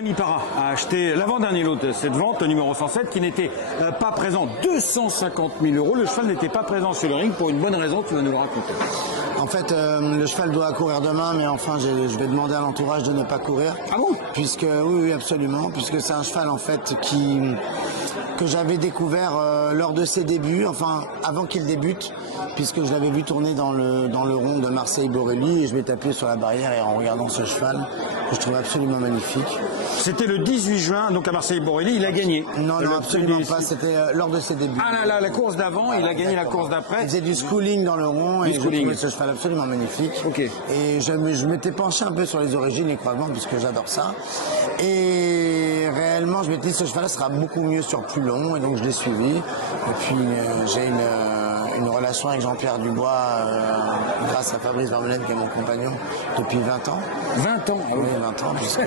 Jérémy Parra a acheté l'avant-dernier lot de cette vente, le numéro 107, qui n'était pas présent. 250 000 €. Le cheval n'était pas présent sur le ring pour une bonne raison, tu vas nous le raconter. En fait, le cheval doit courir demain, mais enfin, je vais demander à l'entourage de ne pas courir. Ah bon? Puisque, oui, absolument, puisque c'est un cheval, en fait, que j'avais découvert lors de ses débuts, enfin, avant qu'il débute, puisque je l'avais vu tourner dans le rond de Marseille-Borelli, et je m'étais appuyé sur la barrière, et en regardant ce cheval, que je trouvais absolument magnifique. C'était le 18 juin, donc à Marseille-Borelli, il a gagné. Non, absolument pas, c'était lors de ses débuts. Ah là, la course d'avant, il a gagné la course d'après. Il faisait du schooling dans le rond, et je trouvais ce cheval absolument magnifique. Okay. Et je m'étais penché un peu sur les origines, les croisements, puisque j'adore ça. Et réellement, je m'étais dit, ce cheval sera beaucoup mieux sur plus long, et donc je l'ai suivi. Et puis, j'ai une relation avec Jean-Pierre Dubois, grâce à Fabrice Vermeulen, qui est mon compagnon, depuis 20 ans. 20 ans? Oui, 20 ans, puisque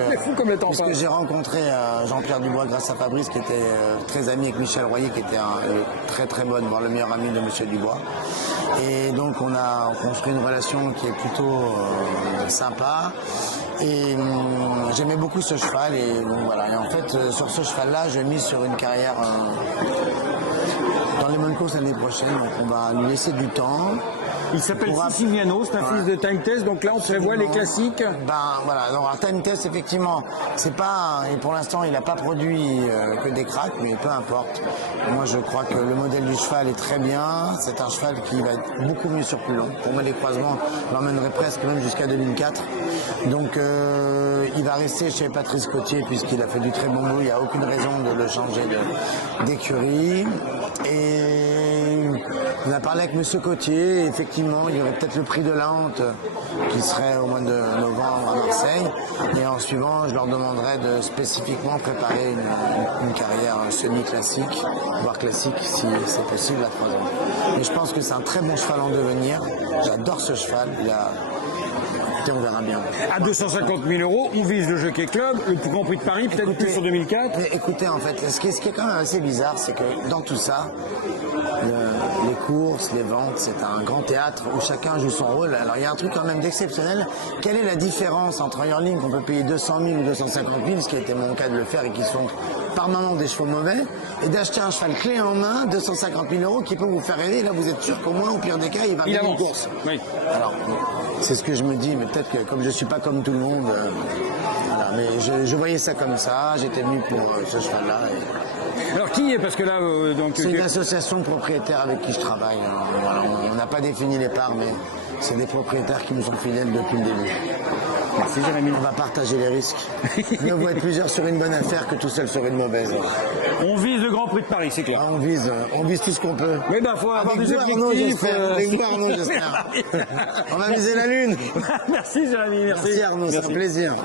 j'ai rencontré Jean-Pierre Dubois grâce à Fabrice, qui était très ami avec Michel Royer, qui était très très bonne, voire le meilleur ami de Monsieur Dubois. Et donc on a construit une relation qui est plutôt sympa. Et j'aimais beaucoup ce cheval, et donc voilà. Et en fait, sur ce cheval-là, j'ai mis sur une carrière dans les bonnes courses l'année prochaine, donc on va lui laisser du temps. Il s'appelle Siciliano, c'est un fils de Time Test, donc là on prévoit les classiques. Ben voilà, donc Time Test, effectivement, c'est pas, et pour l'instant il n'a pas produit que des cracks, mais peu importe. Moi je crois que le modèle du cheval est très bien, c'est un cheval qui va être beaucoup mieux sur plus long. Pour moi les croisements l'emmèneraient presque même jusqu'à 2004. Donc il va rester chez Patrice Cotier puisqu'il a fait du très bon boulot, il n'y a aucune raison de le changer d'écurie. Et on a parlé avec Monsieur Cotier, et effectivement, il y aurait peut-être le prix de la honte qui serait au mois de novembre à Marseille. Et en suivant, je leur demanderais de spécifiquement préparer une carrière semi-classique, voire classique si c'est possible à 3 ans. Mais je pense que c'est un très bon cheval en devenir. J'adore ce cheval. On verra bien. À 250 000 €, on vise le Jockey Club, le Grand Prix de Paris, peut-être plus sur 2004. Écoutez, en fait, ce qui est quand même assez bizarre, c'est que dans tout ça, les courses, les ventes, c'est un grand théâtre où chacun joue son rôle. Alors il y a un truc quand même d'exceptionnel. Quelle est la différence entre un yearling qu'on peut payer 200 000 ou 250 000, ce qui a été mon cas de le faire et qui sont par moment des chevaux mauvais, et d'acheter un cheval clé en main, 250 000 € qui peut vous faire rêver. Là, vous êtes sûr qu'au moins, au pire des cas, il va gagner une course. Oui. Alors, c'est ce que je me dis, mais peut-être que comme je suis pas comme tout le monde, voilà, mais je voyais ça comme ça, j'étais venu pour ce cheval-là. Alors qui est, parce que là, donc c'est une association de propriétaires avec qui je travaille. Voilà, on n'a pas défini les parts, mais c'est des propriétaires qui nous sont fidèles depuis le début. Merci Jérémy. On va partager les risques. Mieux vaut être plusieurs sur une bonne affaire que tout seul sur une mauvaise. On vise le Grand Prix de Paris, c'est clair. Ah, on vise tout ce qu'on peut. Mais ben, faut avoir des objectifs. Avec vous, Arnaud, j'espère. On va viser la Lune. Merci Jérémy, merci. Merci Arnaud, c'est un plaisir.